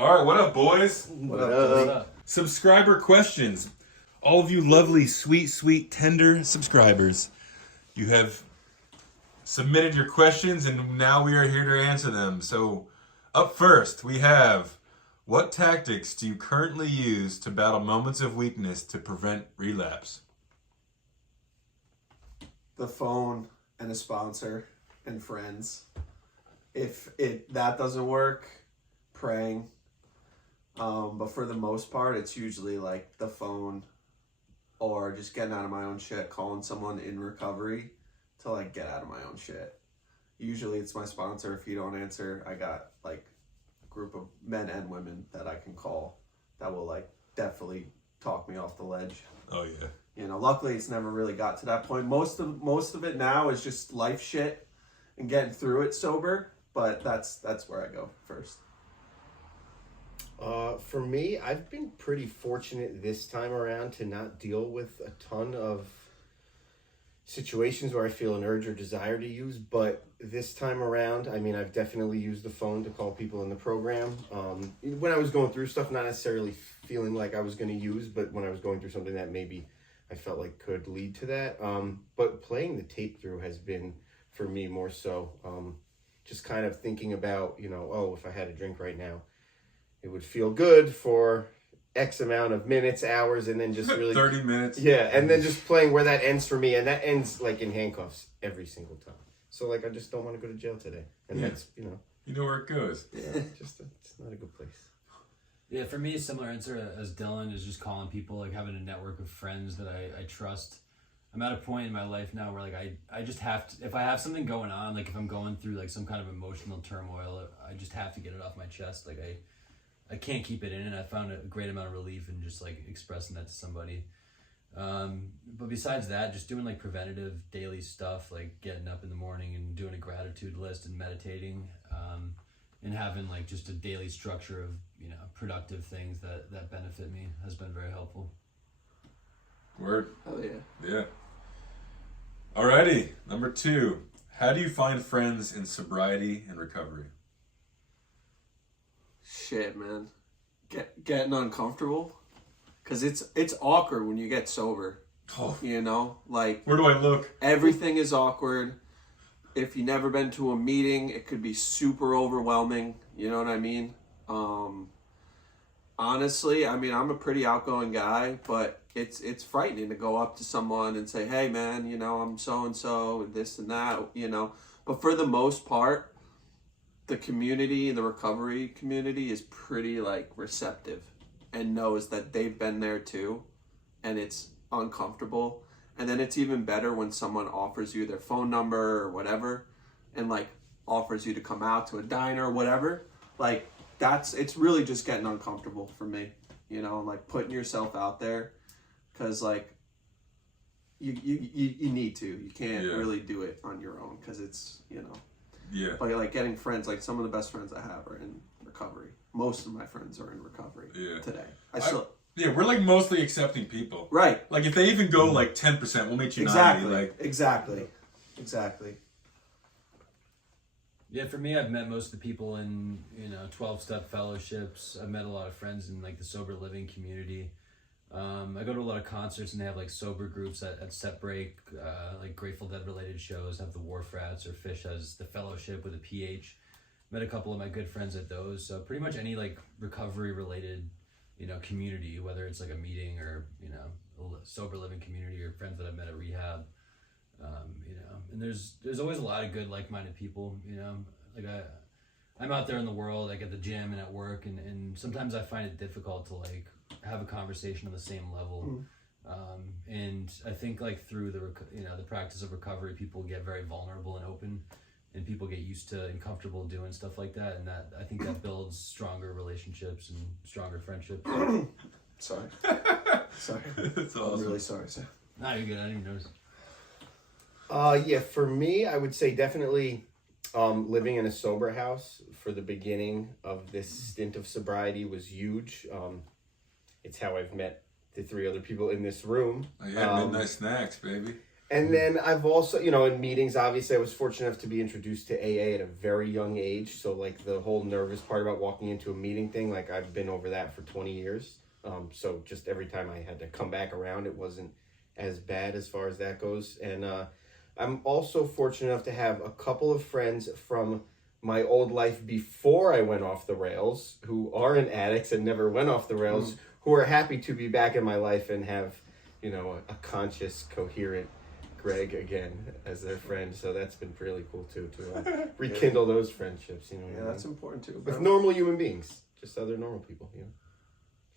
All right, what up, boys? What up? Subscriber questions. All of you lovely, sweet, tender subscribers. You have submitted your questions, and now we are here to answer them. So, up first, we have, what tactics do you currently use to battle moments of weakness to prevent relapse? The phone and a sponsor and friends. If that doesn't work, praying. But for the most part, it's usually like the phone or just getting out of my own shit, calling someone in recovery to like get out of my own shit. Usually it's my sponsor. If you don't answer, I got like a group of men and women that I can call that will like definitely talk me off the ledge. Oh, yeah. You know, luckily it's never really got to that point. Most of it now is just life shit and getting through it sober, but that's where I go first. For me, I've been pretty fortunate this time around to not deal with a ton of situations where I feel an urge or desire to use, but this time around, I mean, I've definitely used the phone to call people in the program. When I was going through stuff, not necessarily feeling like I was going to use, but when I was going through something that maybe I felt like could lead to that. But playing the tape through has been, for me, more so just kind of thinking about, you know, oh, if I had a drink right now, it would feel good for X amount of minutes, hours, and then just really 30 minutes. Yeah, and then just playing where that ends for me, and that ends like in handcuffs every single time. So like I just don't want to go to jail today, and that's you know where it goes. Yeah, it's not a good place. Yeah, for me, a similar answer as Dylan is just calling people, like having a network of friends that I trust. I'm at a point in my life now where like I just have to, if I have something going on, like if I'm going through like some kind of emotional turmoil, I just have to get it off my chest. Like I can't keep it in, and I found a great amount of relief in just like expressing that to somebody. But besides that, just doing like preventative daily stuff, like getting up in the morning and doing a gratitude list and meditating, and having like just a daily structure of, you know, productive things that benefit me has been very helpful. Word. Oh yeah. Yeah. Alrighty, number 2. How do you find friends in sobriety and recovery? Shit, man. Getting uncomfortable. Because it's awkward when you get sober. Oh. You know? Like, Where do I look? everything is awkward. If you've never been to a meeting, it could be super overwhelming. You know what I mean? Honestly, I mean, I'm a pretty outgoing guy, but it's frightening to go up to someone and say, hey, man, you know, I'm so-and-so, this and that, you know. But for the most part, the community, the recovery community is pretty, like, receptive and knows that they've been there too, and it's uncomfortable. And then it's even better when someone offers you their phone number or whatever, and, like, offers you to come out to a diner or whatever. Like, it's really just getting uncomfortable for me, you know, like putting yourself out there, because like you need to. You can't really do it on your own, because it's, you know. Yeah. But like getting friends, like some of the best friends I have are in recovery. Most of my friends are in recovery today. Yeah, we're like mostly accepting people. Right. Like if they even go like 10%, we'll meet you 90. Like Exactly. Yeah, for me, I've met most of the people in, you know, 12-step fellowships. I've met a lot of friends in like the sober living community. I go to a lot of concerts, and they have like sober groups at Set Break, like Grateful Dead related shows. Have the Wharf Rats, or Fish has the Fellowship with a PH. Met a couple of my good friends at those. So pretty much any like recovery related, you know, community, whether it's like a meeting or, you know, a sober living community, or friends that I've met at rehab. You know, and there's always a lot of good like-minded people, you know. Like I'm out there in the world, like at the gym and at work, and sometimes I find it difficult to like have a conversation on the same level. And I think like through the practice of recovery, people get very vulnerable and open, and people get used to and comfortable doing stuff like that, and that I think that builds stronger relationships and stronger friendships. Sorry. That's awesome. I'm really sorry, sir. Nah, you're good. I didn't even notice. Yeah, for me, I would say definitely living in a sober house for the beginning of this stint of sobriety was huge. It's how I've met the 3 other people in this room. Oh, yeah, midnight snacks, baby. And then I've also, in meetings, obviously, I was fortunate enough to be introduced to AA at a very young age. So, like, the whole nervous part about walking into a meeting thing, like, I've been over that for 20 years. So just every time I had to come back around, it wasn't as bad as far as that goes. And I'm also fortunate enough to have a couple of friends from my old life before I went off the rails who aren't addicts and never went off the rails, who are happy to be back in my life and have, a conscious, coherent Greg again as their friend. So that's been really cool too, to rekindle those friendships. Yeah, that's important too. With normal human beings, just other normal people.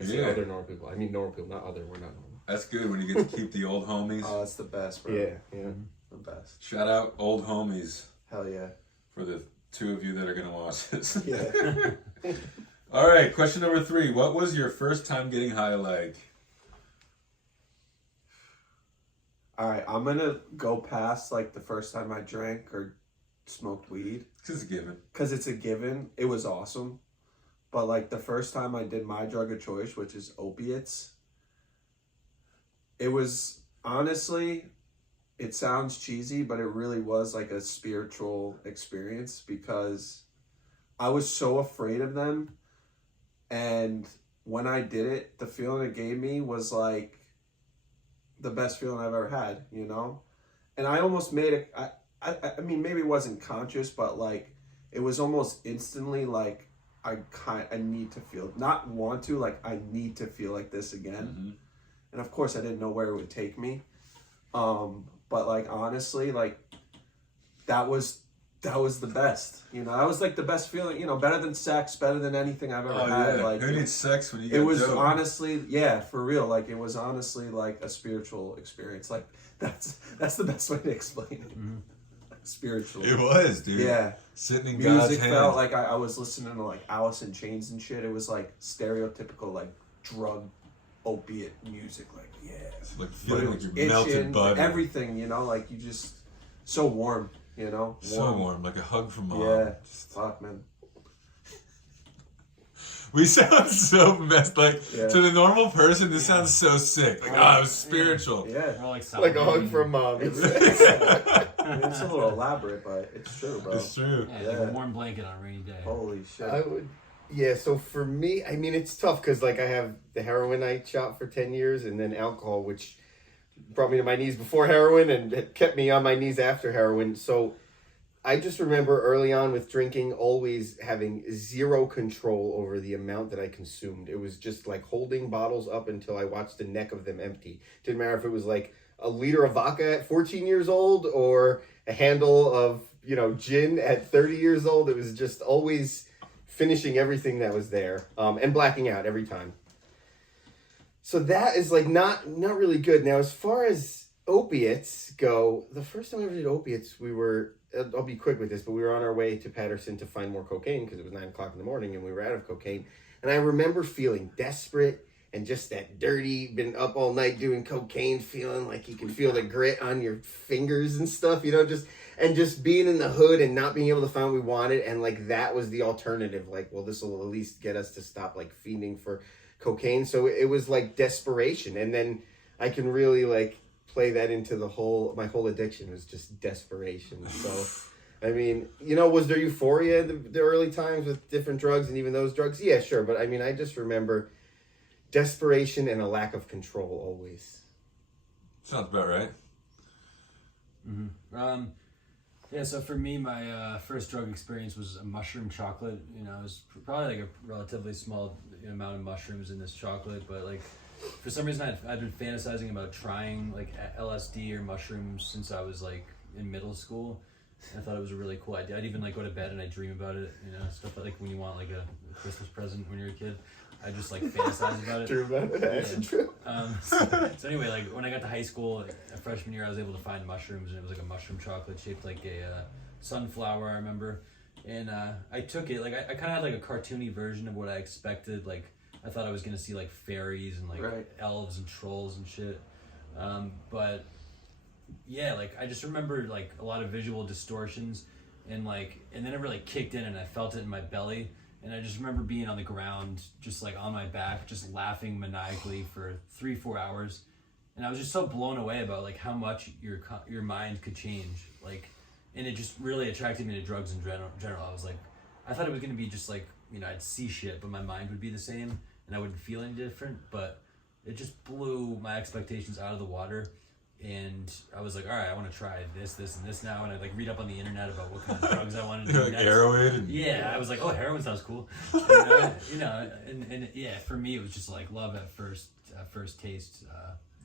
I say Yeah. other normal people. I mean normal people, not other. We're not normal. That's good when you get to keep the old homies. Oh, that's the best, bro. Yeah. The best. Shout out old homies Hell yeah. for the two of you that are going to watch this. Yeah. All right, question number 3. What was your first time getting high like? All right, I'm gonna go past like the first time I drank or smoked weed It's a given. because it's a given. It was awesome, but like the first time I did my drug of choice, which is opiates, it was honestly, it sounds cheesy, but it really was like a spiritual experience because I was so afraid of them, and when I did it, the feeling it gave me was like the best feeling I've ever had, And I almost made it, I mean, maybe it wasn't conscious, but like, it was almost instantly like, I need to feel, not want to, like, I need to feel like this again. Mm-hmm. And of course, I didn't know where it would take me. But like, honestly, like, that was the best, that was like the best feeling, better than sex, better than anything I've ever had. Yeah. Like, Who needs sex when you get it was dope? honestly, yeah, for real. Like, it was honestly like a spiritual experience. Like, that's the best way to explain it. Mm-hmm. Spiritual. It was, dude. Yeah. Sitting in God's Music hand. felt like I was listening to like Alice in Chains and shit. It was like stereotypical like drug opiate music. Like, yeah. It's like But feeling it like was you're itching, melted butter. everything, like you just so warm, So warm, like a hug from mom. Yeah. Fuck, man. We sound so messed. Like Yeah. to the normal person, this sounds so sick. Like, it was spiritual. Yeah. We're like Like a hug celebrating. from mom. I mean, it's a little elaborate, but it's true, bro. It's true. Yeah, like a warm blanket on a rainy day. Holy shit. I would. Yeah, so for me, I mean, it's tough because, like, I have the heroin I shot for 10 years and then alcohol, which brought me to my knees before heroin and it kept me on my knees after heroin. So I just remember early on with drinking always having zero control over the amount that I consumed. It was just like holding bottles up until I watched the neck of them empty. Didn't matter if it was like a liter of vodka at 14 years old or a handle of, gin at 30 years old. It was just always finishing everything that was there, and blacking out every time. So that is like not really good. Now, as far as opiates go, the first time I ever did opiates, I'll be quick with this, but we were on our way to Patterson to find more cocaine because it was 9:00 in the morning and we were out of cocaine. And I remember feeling desperate and just that dirty, been up all night doing cocaine, feeling like you can feel the grit on your fingers and stuff, just being in the hood and not being able to find what we wanted. And like, that was the alternative. Like, well, this will at least get us to stop like fiending for cocaine. So it was like desperation. And then I can really like play that into my whole addiction was just desperation. So, I mean, was there euphoria in the early times with different drugs and even those drugs? Yeah, sure. But I mean, I just remember desperation and a lack of control always. Sounds about right. Mm-hmm. Yeah, so for me, my first drug experience was a mushroom chocolate. It was probably like a relatively small amount of mushrooms in this chocolate, but like for some reason I'd been fantasizing about trying like LSD or mushrooms since I was like in middle school. And I thought it was a really cool idea. I'd even like go to bed and I'd dream about it, stuff like when you want like a Christmas present when you're a kid. I just like fantasize about it. True about it. That's true. So anyway, like when I got to high school, freshman year, I was able to find mushrooms, and it was like a mushroom chocolate shaped like a sunflower. I remember, and I took it. Like I kind of had like a cartoony version of what I expected. Like I thought I was gonna see like fairies and like elves and trolls and shit. But yeah, like I just remember like a lot of visual distortions, and then it really kicked in, and I felt it in my belly. And I just remember being on the ground, just like on my back, just laughing maniacally for 3-4 hours. and I was just so blown away about like how much your mind could change, like, and it just really attracted me to drugs in general. I was like, I thought it was gonna be just like, you know, I'd see shit, but my mind would be the same, and I wouldn't feel any different. But it just blew my expectations out of the water, and I was like, all right, I want to try this, and this now, and I like read up on the internet about what kind of drugs I wanted to do Like next. heroin. Yeah, I was like, oh, heroin sounds cool. You know, and yeah, for me it was just like love at first taste.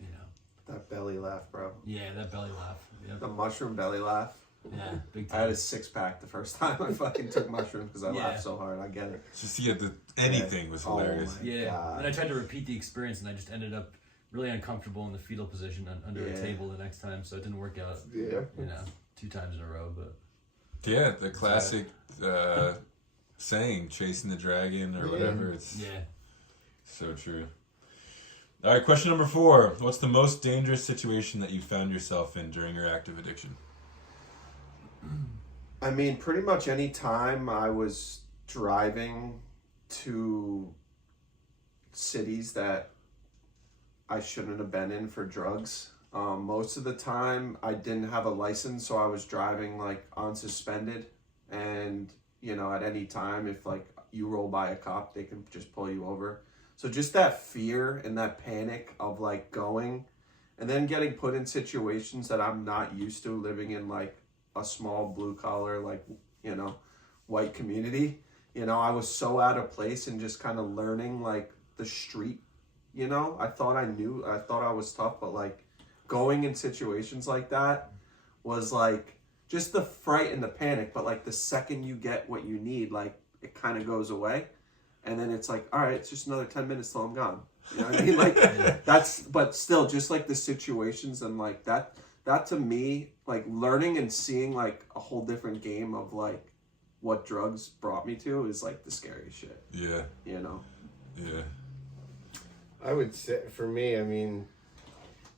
You know. That belly laugh, bro. Yeah, that belly laugh. Yep. The mushroom belly laugh. Yeah, big I had time. a 6-pack the first time I fucking took mushrooms because I Yeah. laughed so hard. I get it. Just yeah, anything was Oh hilarious. my Yeah, God. and I tried to repeat the experience, and I just ended up really uncomfortable in the fetal position under a Yeah. table the next time, so it didn't work out. Yeah. You know, 2 times in a row, but Yeah, the classic saying, chasing the dragon or whatever. It's yeah. so true. All right, question number 4. What's the most dangerous situation that you found yourself in during your active addiction? I mean, pretty much any time I was driving to cities that I shouldn't have been in for drugs. Most of the time I didn't have a license, so I was driving like unsuspended, and you know, at any time if like you roll by a cop, they can just pull you over. So just that fear and that panic of like going and then getting put in situations that I'm not used to, living in like a small blue collar, like, you know, white community. You know, I was so out of place and just kind of learning like the street. You know, I thought I was tough, but like going in situations like that was like just the fright and the panic. But like the second you get what you need, like it kind of goes away. And then it's like, all right, it's just another 10 minutes till I'm gone. You know what I mean? Like but still just like the situations and like that to me, like learning and seeing like a whole different game of like what drugs brought me to is like the scariest shit. Yeah. You know? Yeah. I would say, for me, I mean,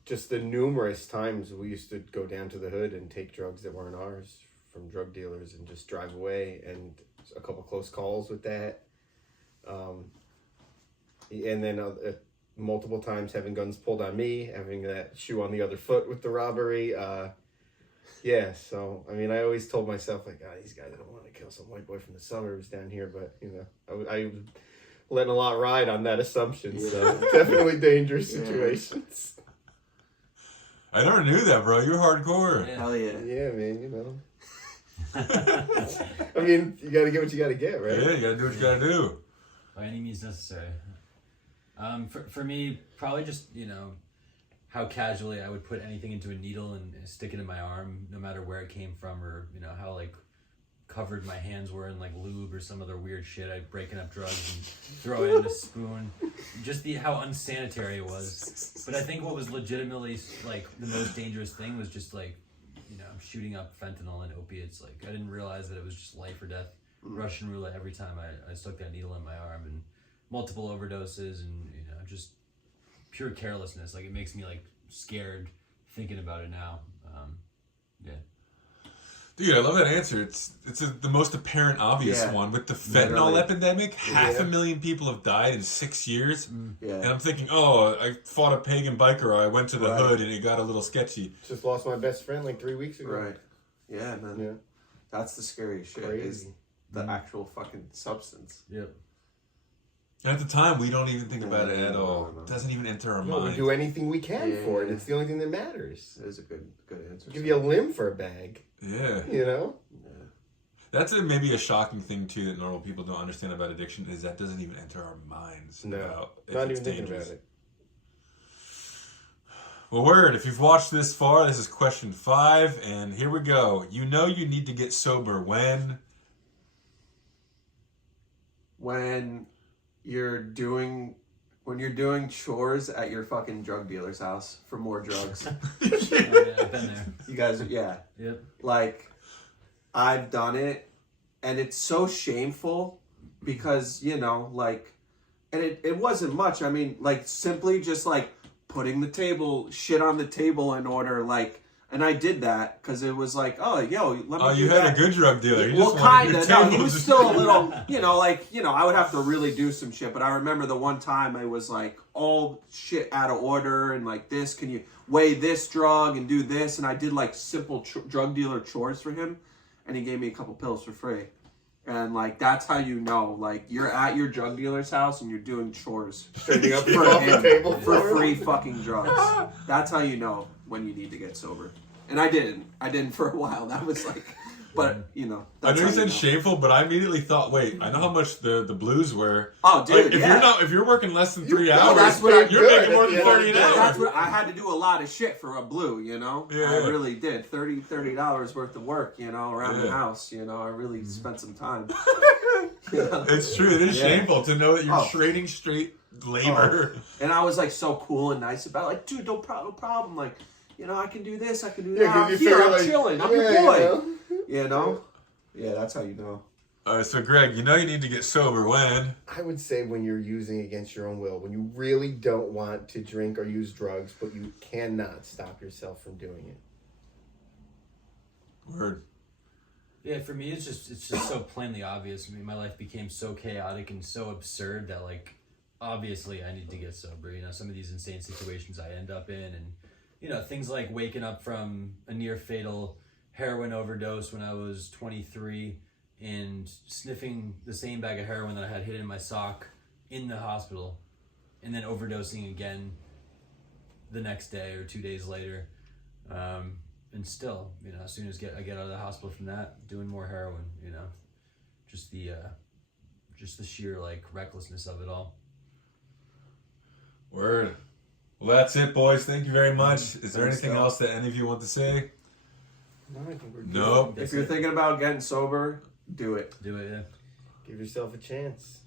just the numerous times we used to go down to the hood and take drugs that weren't ours from drug dealers and just drive away, and a couple close calls with that. And then multiple times having guns pulled on me, having that shoe on the other foot with the robbery. Yeah, so, I mean, I always told myself, like, these guys don't want to kill some white boy from the suburbs down here, but, you know, I was letting a lot ride on that assumption, so definitely dangerous situations. I never knew that, bro. You're hardcore. Yeah. Hell yeah. Yeah, man, you know. I mean, you gotta get what you gotta get, right? Yeah, you gotta do what you gotta do. By any means necessary. For me, probably just, you know, how casually I would put anything into a needle and stick it in my arm, no matter where it came from, or, you know, how, like, covered my hands were in, like, lube or some other weird shit. I'd breaking up drugs and throw it in a spoon. Just how unsanitary it was. But I think what was legitimately, like, the most dangerous thing was just, like, you know, shooting up fentanyl and opiates. Like, I didn't realize that it was just life or death. Russian roulette every time I stuck that needle in my arm, and multiple overdoses, and, you know, just pure carelessness. Like, it makes me, like, scared thinking about it now. Yeah. Dude, I love that answer. It's the most apparent, obvious Yeah. one. With the fentanyl Literally. epidemic, 500,000 people have died in 6 years. Yeah. And I'm thinking, oh, I fought a pagan biker, or I went to the Right. hood and it got a little sketchy. Just lost my best friend like 3 weeks ago. Right. Yeah, man. Yeah. That's the scariest shit. Is Crazy. the actual fucking substance. Yep. And at the time, we don't even think about it at No, all. no. It doesn't even enter our No, we mind. do anything we can Yeah. for it. It's the only thing that matters. That is a good answer. Give you a limb for a bag, Yeah. you know? That's maybe a shocking thing, too, that normal people don't understand about addiction, is that doesn't even enter our minds. No, about if not it's even thinking dangerous. about it. Well, word, if you've watched this far, this is question 5, and here we go. You know you need to get sober when... When you're doing chores at your fucking drug dealer's house for more drugs. Oh, yeah, I've been there. You guys, yeah. Yep. Like, I've done it, and it's so shameful because, you know, like, and it wasn't much. I mean, like, simply just, like, putting the shit on the table in order. Like, And I did that because it was like, oh, yo, let me. Oh, do you had that. a good drug dealer. You Well, just wanted your kind of. No, he tables. was still a little, I would have to really do some shit. But I remember the one time I was like all shit out of order and like this. Can you weigh this drug and do this? And I did like simple drug dealer chores for him, and he gave me a couple pills for free. And like that's how you know, like you're at your drug dealer's house and you're doing chores Straightening up for off the him table for free fucking drugs. That's how you know when you need to get sober. And I didn't for a while. That was like, but I that's know you how said shameful, but I immediately thought, wait, I know how much the blues were. Oh, dude, Like, if you're working less than 3 No, hours, that's what you're I'm making more good than at the 30 an end of the hour. day. That's what I had to do a lot of shit for a blue, Yeah. I really did. $30 worth of work, around the Yeah. house, I really spent some time. It's true. It is Yeah. shameful to know that you're Oh. trading straight labor. And I was like so cool and nice about it. Like, dude, no problem. Like, I can do this, I can do Yeah, that. 'cause you Here, figure, I'm like, chilling. I'm yeah, your you boy. know? Yeah, that's how you know. So, Greg, you know you need to get sober when? I would say when you're using against your own will, when you really don't want to drink or use drugs, but you cannot stop yourself from doing it. Word. Yeah, for me, it's just so plainly obvious. I mean, my life became so chaotic and so absurd that, like, obviously I need to get sober. Some of these insane situations I end up in, and things like waking up from a near fatal heroin overdose when I was 23 and sniffing the same bag of heroin that I had hidden in my sock in the hospital, and then overdosing again the next day or 2 days later. And still, as soon as I get out of the hospital from that, doing more heroin, just the sheer like recklessness of it all. Word. Well, that's it, boys. Thank you very much. Is there Thanks, anything Phil. else that any of you want to say? No, I think we're good. Nope. If you're thinking about getting sober, do it. Do it, yeah. Give yourself a chance.